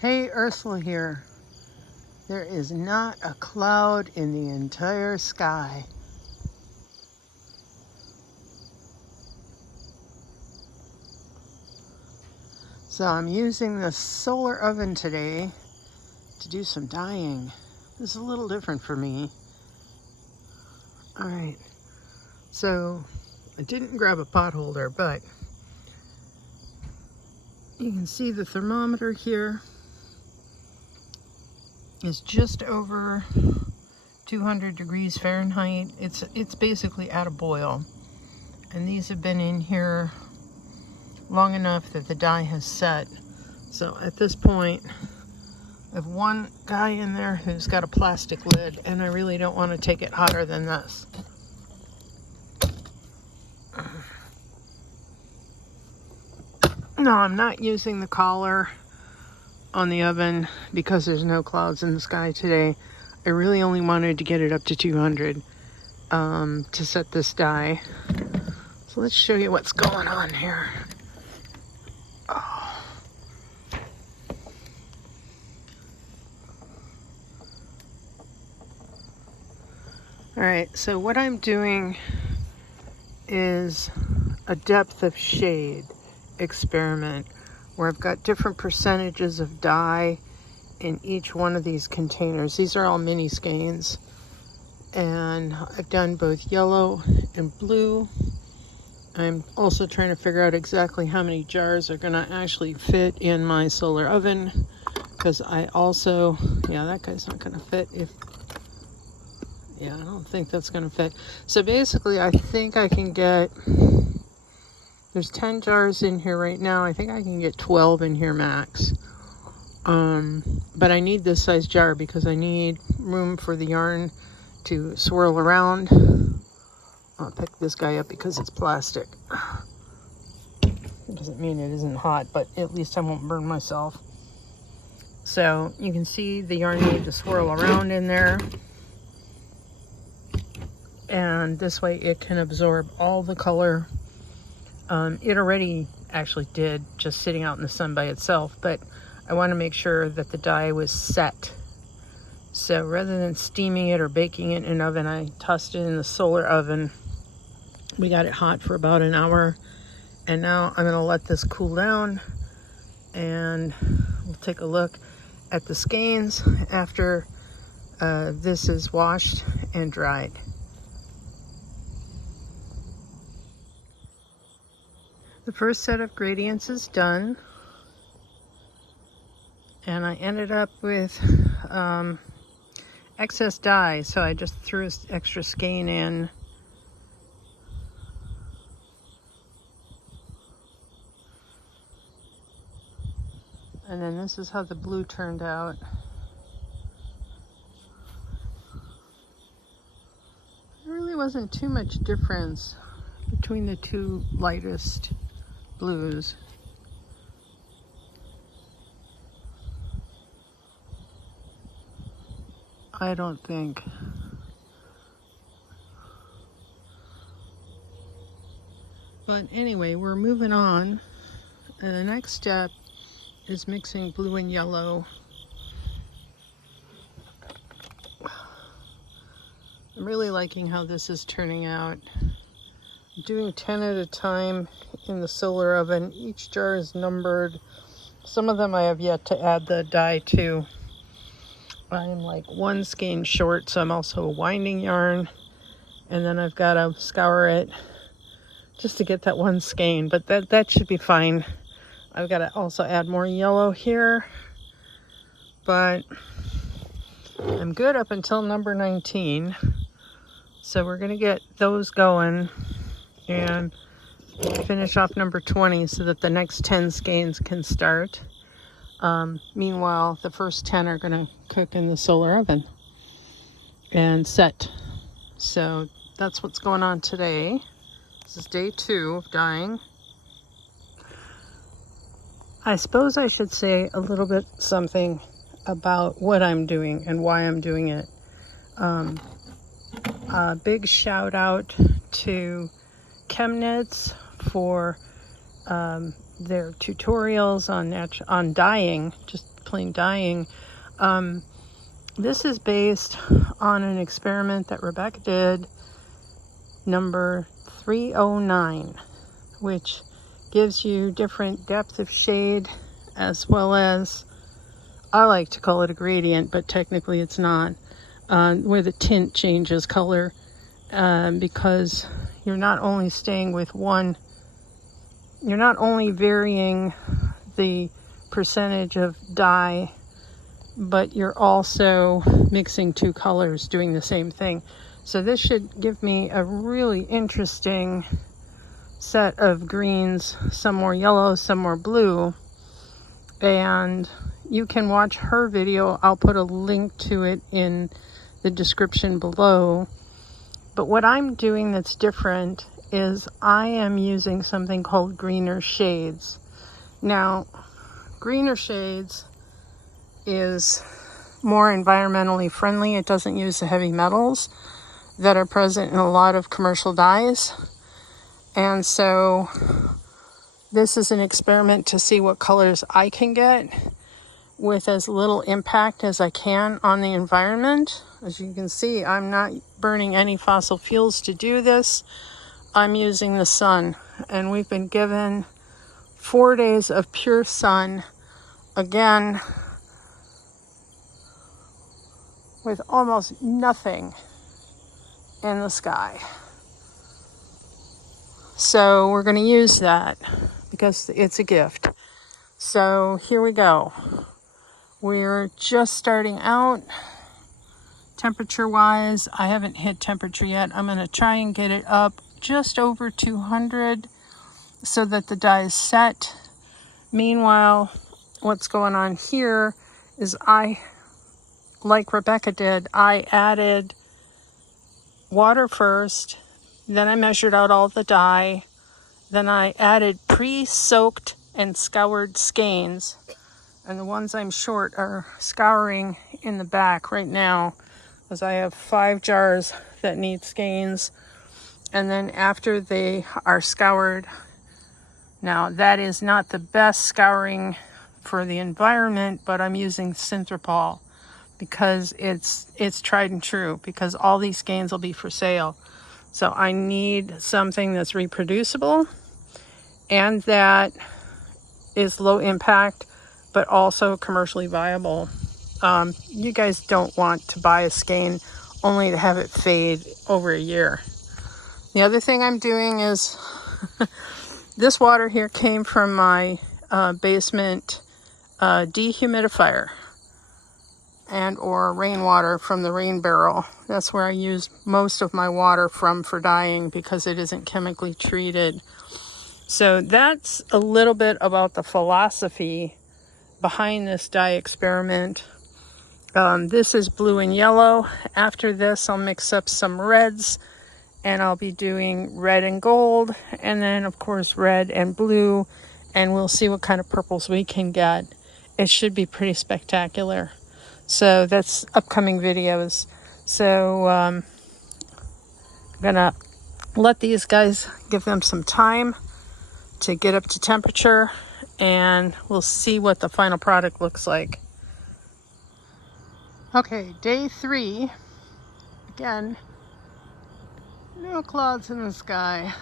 Hey, Ursula here. There is not a cloud in the entire sky. So I'm using the solar oven today to do some dyeing. This is a little different for me. All right, so I didn't grab a pot holder, but you can see the thermometer here is just over 200 degrees Fahrenheit. It's basically at a boil. And these have been in here long enough that the dye has set. So at this point, I have one guy in there who's got a plastic lid, and I really don't want to take it hotter than this. No, I'm not using the collar on the oven because there's no clouds in the sky today. I really only wanted to get it up to 200 to set this dye. So let's show you what's going on here. Oh. All right, so what I'm doing is a depth of shade experiment where I've got different percentages of dye in each one of these containers. These are all mini skeins, and I've done both yellow and blue. I'm also trying to figure out exactly how many jars are going to actually fit in my solar oven, because I also, yeah, that guy's not going to fit. I don't think that's going to fit. So basically, I think I can get, there's 10 jars in here right now. I think I can get 12 in here max. But I need this size jar because I need room for the yarn to swirl around. I'll pick this guy up because it's plastic. It doesn't mean it isn't hot, but at least I won't burn myself. So you can see the yarn need to swirl around in there. And this way it can absorb all the color. It already actually did, just sitting out in the sun by itself, but I want to make sure that the dye was set. So rather than steaming it or baking it in an oven, I tossed it in the solar oven. We got it hot for about an hour, and now I'm going to let this cool down, and we'll take a look at the skeins after this is washed and dried. The first set of gradients is done, and I ended up with excess dye, so I just threw an extra skein in. And then this is how the blue turned out. There really wasn't too much difference between the two lightest blues. I don't think. But anyway, we're moving on. And the next step is mixing blue and yellow. I'm really liking how this is turning out. I'm doing 10 at a time in the solar oven. Each jar is numbered. Some of them I have yet to add the dye to. I'm like one skein short, so I'm also winding yarn. And then I've got to scour it just to get that one skein, but that should be fine. I've got to also add more yellow here, but I'm good up until number 19. So we're going to get those going and finish off number 20 so that the next 10 skeins can start. Meanwhile, the first 10 are going to cook in the solar oven and set. So that's what's going on today. This is day 2 of dyeing. I suppose I should say a little bit something about what I'm doing and why I'm doing it. A big shout out to ChemKnits for their tutorials on dyeing, just plain dyeing. This is based on an experiment that Rebecca did, number 309, which gives you different depth of shade, as well as, I like to call it a gradient, but technically it's not, where the tint changes color, because you're not only staying with one, you're not only varying the percentage of dye, but you're also mixing two colors doing the same thing. So this should give me a really interesting set of greens, some more yellow, some more blue. And you can watch her video. I'll put a link to it in the description below. But what I'm doing that's different is I am using something called Greener Shades. Now, Greener Shades is more environmentally friendly. It doesn't use the heavy metals that are present in a lot of commercial dyes. And so this is an experiment to see what colors I can get with as little impact as I can on the environment. As you can see, I'm not burning any fossil fuels to do this. I'm using the sun, and we've been given 4 days of pure sun, again, with almost nothing in the sky. So we're going to use that because it's a gift. So here we go. We're just starting out. Temperature wise, I haven't hit temperature yet. I'm going to try and get it up just over 200 so that the dye is set. Meanwhile, what's going on here is I, like Rebecca did, I added water first, then I measured out all the dye, then I added pre-soaked and scoured skeins, and the ones I'm short are scouring in the back right now, because I have 5 jars that need skeins. And then after they are scoured, now that is not the best scouring for the environment, but I'm using Synthropol because it's tried and true, because all these skeins will be for sale. So I need something that's reproducible and that is low impact, but also commercially viable. You guys don't want to buy a skein only to have it fade over a year. The other thing I'm doing is this water here came from my basement dehumidifier and or rainwater from the rain barrel. That's where I use most of my water from for dyeing because it isn't chemically treated. So that's a little bit about the philosophy behind this dye experiment. This is blue and yellow. After this, I'll mix up some reds, and I'll be doing red and gold, and then of course red and blue, and we'll see what kind of purples we can get. It should be pretty spectacular. So that's upcoming videos. So I'm gonna let these guys, give them some time to get up to temperature, and we'll see what the final product looks like. Okay, day 3. Again, no clouds in the sky.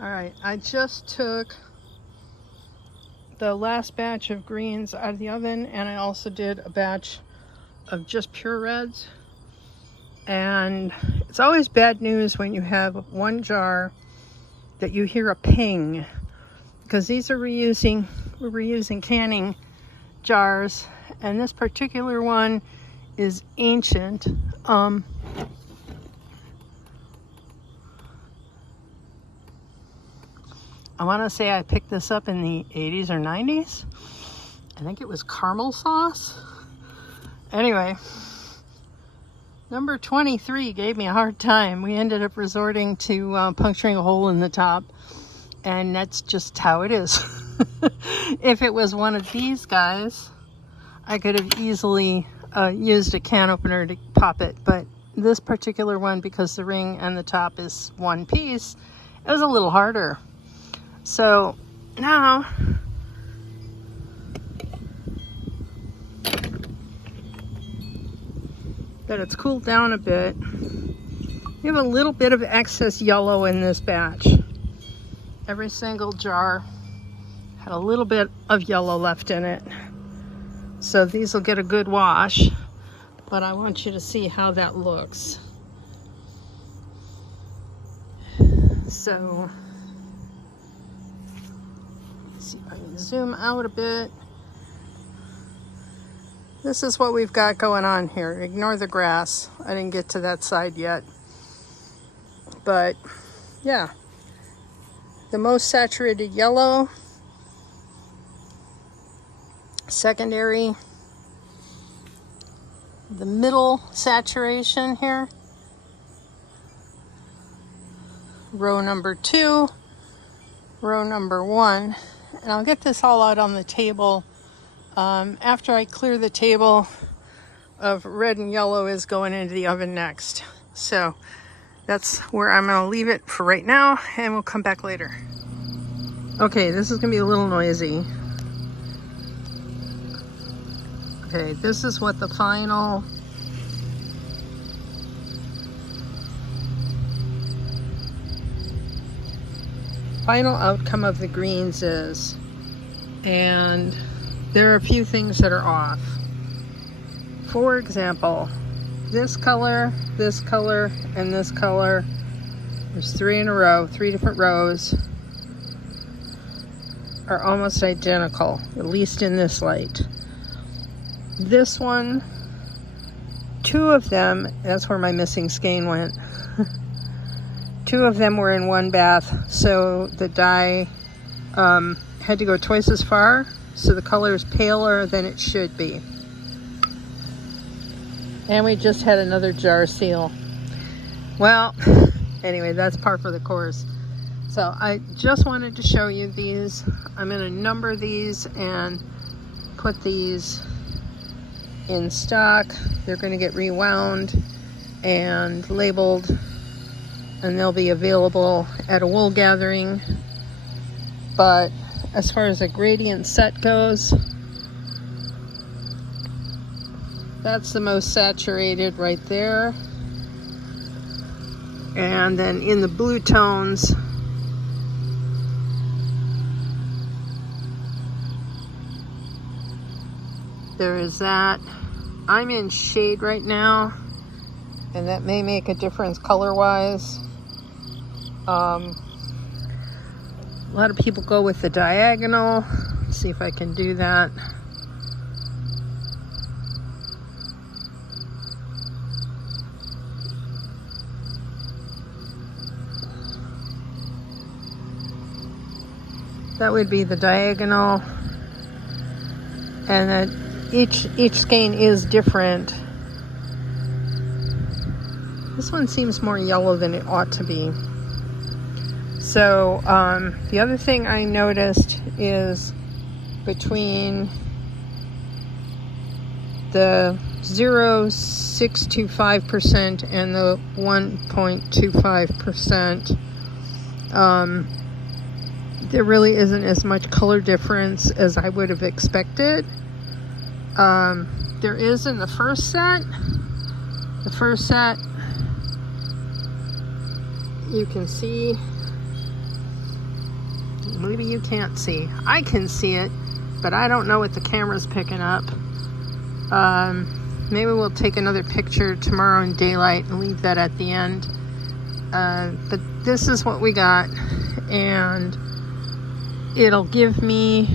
All right, I just took the last batch of greens out of the oven, and I also did a batch of just pure reds. And it's always bad news when you have one jar that you hear a ping, because these are we're reusing canning jars, and this particular one is ancient. I want to say I picked this up in the 80s or 90s. I think it was caramel sauce. Anyway, number 23 gave me a hard time. We ended up resorting to puncturing a hole in the top, and that's just how it is. If it was one of these guys, I could have easily used a can opener to pop it, but this particular one, because the ring and the top is one piece, it was a little harder. So now that it's cooled down a bit. We have a little bit of excess yellow in this batch. Every single jar had a little bit of yellow left in it. So these will get a good wash, but I want you to see how that looks. So, let's see if I can zoom out a bit. This is what we've got going on here. Ignore the grass. I didn't get to that side yet. But, yeah. The most saturated yellow. Secondary. The middle saturation here. Row number 2. Row number 1. And I'll get this all out on the table. After I clear the table of red and yellow is going into the oven next. So that's where I'm going to leave it for right now, and we'll come back later. Okay, this is going to be a little noisy. Okay, this is what the final outcome of the greens is. And there are a few things that are off. For example, this color, and this color, there's 3 in a row, 3 different rows, are almost identical, at least in this light. This one, 2 of them, that's where my missing skein went. 2 of them were in one bath, so the dye had to go twice as far. So the color is paler than it should be. And we just had another jar seal. Well, anyway, that's par for the course. So I just wanted to show you these. I'm going to number these and put these in stock. They're going to get rewound and labeled, and they'll be available at a wool gathering. But as far as a gradient set goes, that's the most saturated right there. And then in the blue tones, there is that. I'm in shade right now, and that may make a difference color-wise. A lot of people go with the diagonal. Let's see if I can do that. That would be the diagonal. And then each skein is different. This one seems more yellow than it ought to be. So the other thing I noticed is between the 0.625% and the 1.25%, there really isn't as much color difference as I would have expected. There is in the first set. The first set, you can see. Maybe you can't see. I can see it, but I don't know what the camera's picking up. Maybe we'll take another picture tomorrow in daylight and leave that at the end. But this is what we got, and it'll give me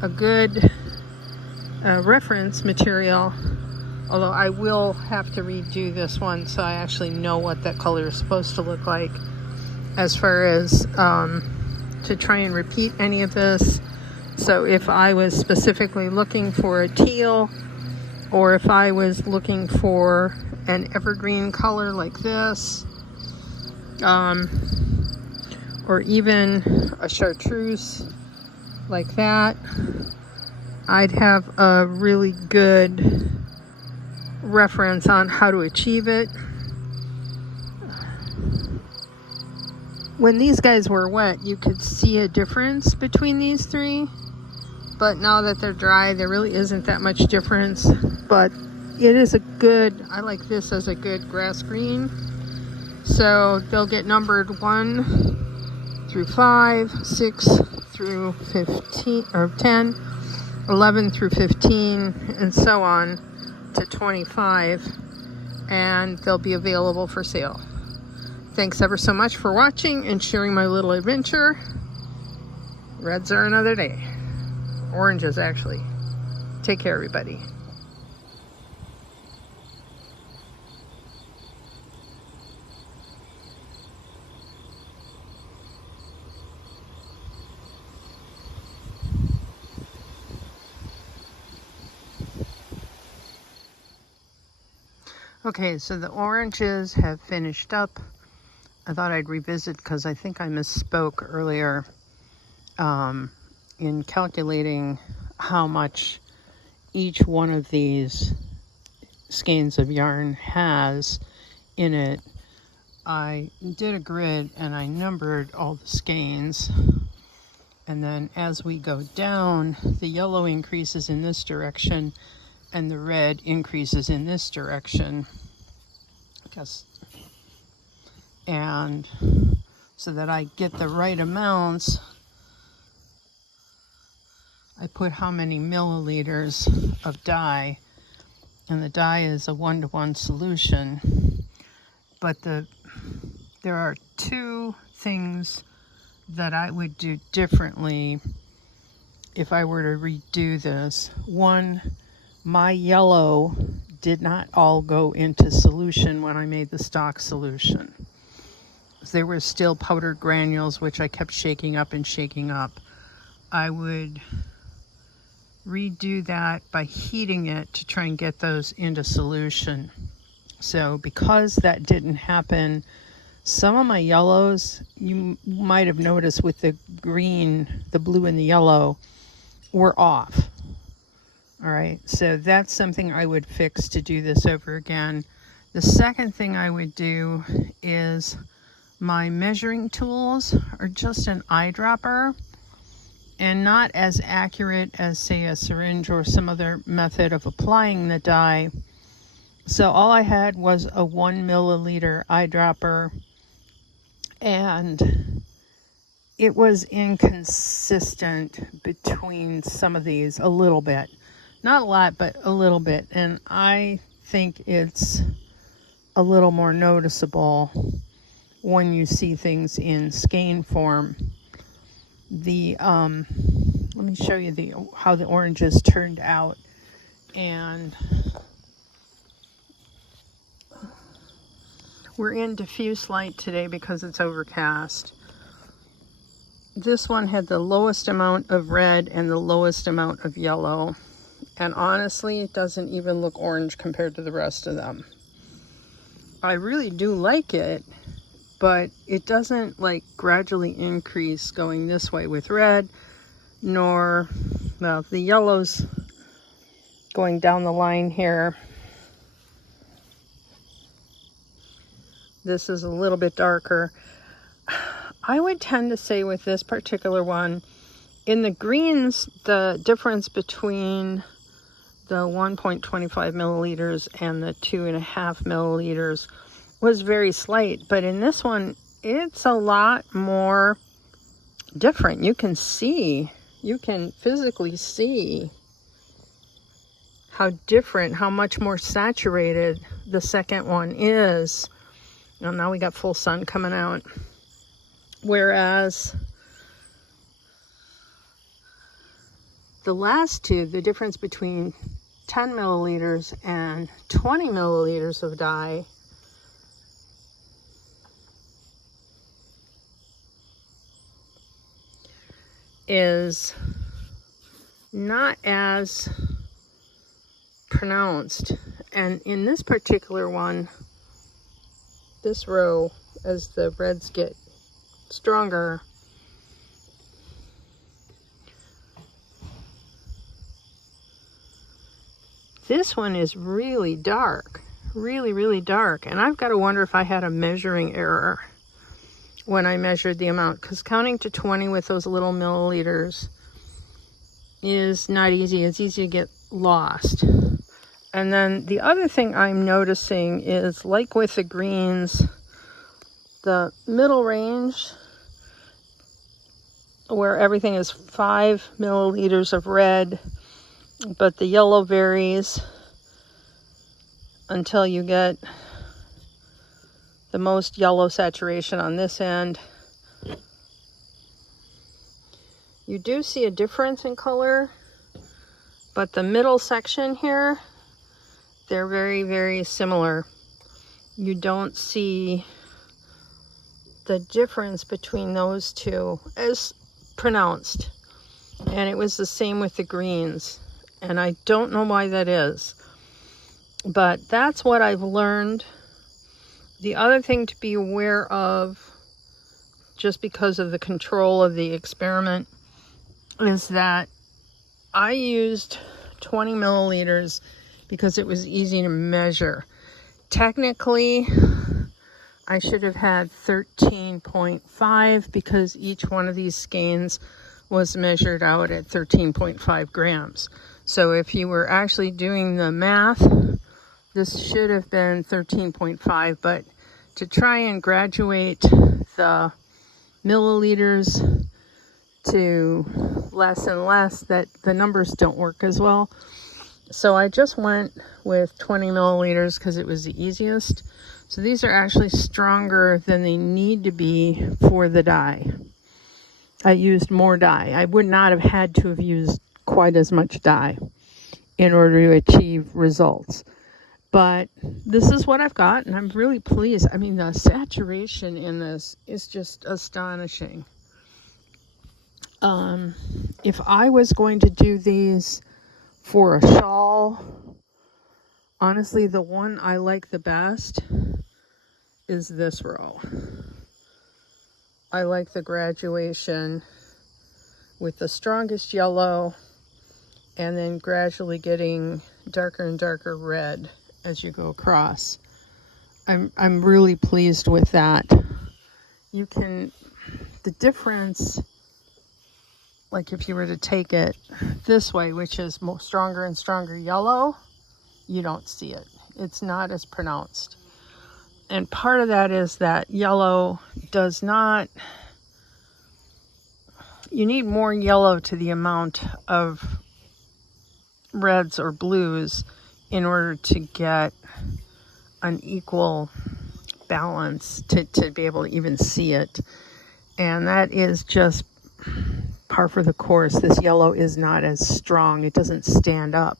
a good reference material, although I will have to redo this one so I actually know what that color is supposed to look like, as far as to try and repeat any of this. So if I was specifically looking for a teal, or if I was looking for an evergreen color like this, or even a chartreuse like that, I'd have a really good reference on how to achieve it. When these guys were wet, you could see a difference between these three, but now that they're dry, there really isn't that much difference. But it is a good, I like this as a good grass green. So they'll get numbered 1 through 5, 6 through 15, or 10, 11 through 15, and so on to 25. And they'll be available for sale. Thanks ever so much for watching and sharing my little adventure. Reds are another day. Oranges, actually. Take care, everybody. Okay, so the oranges have finished up. I thought I'd revisit because I think I misspoke earlier in calculating how much each one of these skeins of yarn has in it. I did a grid and I numbered all the skeins, and then as we go down, the yellow increases in this direction and the red increases in this direction, I guess. And so that I get the right amounts, I put how many milliliters of dye, and the dye is a 1-to-1 solution. But there are two things that I would do differently if I were to redo this. One, my yellow did not all go into solution when I made the stock solution. There were still powdered granules, which I kept shaking up and shaking up. I would redo that by heating it to try and get those into solution. So because that didn't happen, some of my yellows, you might have noticed with the green, the blue and the yellow, were off. All right, so that's something I would fix to do this over again. The second thing I would do is my measuring tools are just an eyedropper and not as accurate as, say, a syringe or some other method of applying the dye. So all I had was a 1 milliliter eyedropper, and it was inconsistent between some of these a little bit. Not a lot, but a little bit. And I think it's a little more noticeable when you see things in skein form. Let me show you how the oranges turned out. And we're in diffuse light today because it's overcast. This one had the lowest amount of red and the lowest amount of yellow. And honestly, it doesn't even look orange compared to the rest of them. I really do like it, but it doesn't like gradually increase going this way with red, nor, well, the yellows going down the line here. This is a little bit darker. I would tend to say with this particular one, in the greens, the difference between the 1.25 milliliters and the 2.5 milliliters was very slight, but in this one, it's a lot more different. You can physically see how different, how much more saturated the second one is. And now we got full sun coming out. Whereas the last two, the difference between 10 milliliters and 20 milliliters of dye is not as pronounced. And in this particular one, this row, as the reds get stronger, this one is really dark, really dark. And I've got to wonder if I had a measuring error when I measured the amount, because counting to 20 with those little milliliters is not easy. It's easy to get lost. And then the other thing I'm noticing is, like with the greens, the middle range where everything is 5 milliliters of red, but the yellow varies until you get the most yellow saturation on this end. You do see a difference in color, but the middle section here, they're very, very similar. You don't see the difference between those two as pronounced. And it was the same with the greens. And I don't know why that is. But that's what I've learned. The other thing to be aware of, just because of the control of the experiment, is that I used 20 milliliters because it was easy to measure. Technically, I should have had 13.5 because each one of these skeins was measured out at 13.5 grams. So if you were actually doing the math, this should have been 13.5, but to try and graduate the milliliters to less and less, that the numbers don't work as well. So I just went with 20 milliliters because it was the easiest. So these are actually stronger than they need to be for the dye. I used more dye. I would not have had to have used quite as much dye in order to achieve results. But this is what I've got, and I'm really pleased. I mean, the saturation in this is just astonishing. If I was going to do these for a shawl, honestly, the one I like the best is this row. I like the graduation with the strongest yellow and then gradually getting darker and darker red as you go across. I'm really pleased with that. You can, the difference, like if you were to take it this way, which is stronger and stronger yellow, you don't see it. It's not as pronounced. And part of that is that yellow does not, you need more yellow to the amount of reds or blues in order to get an equal balance to be able to even see it. And that is just par for the course. This yellow is not as strong. It doesn't stand up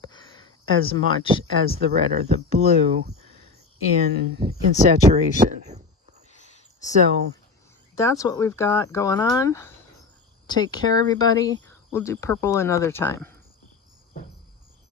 as much as the red or the blue in saturation. So that's what we've got going on. Take care, everybody. We'll do purple another time.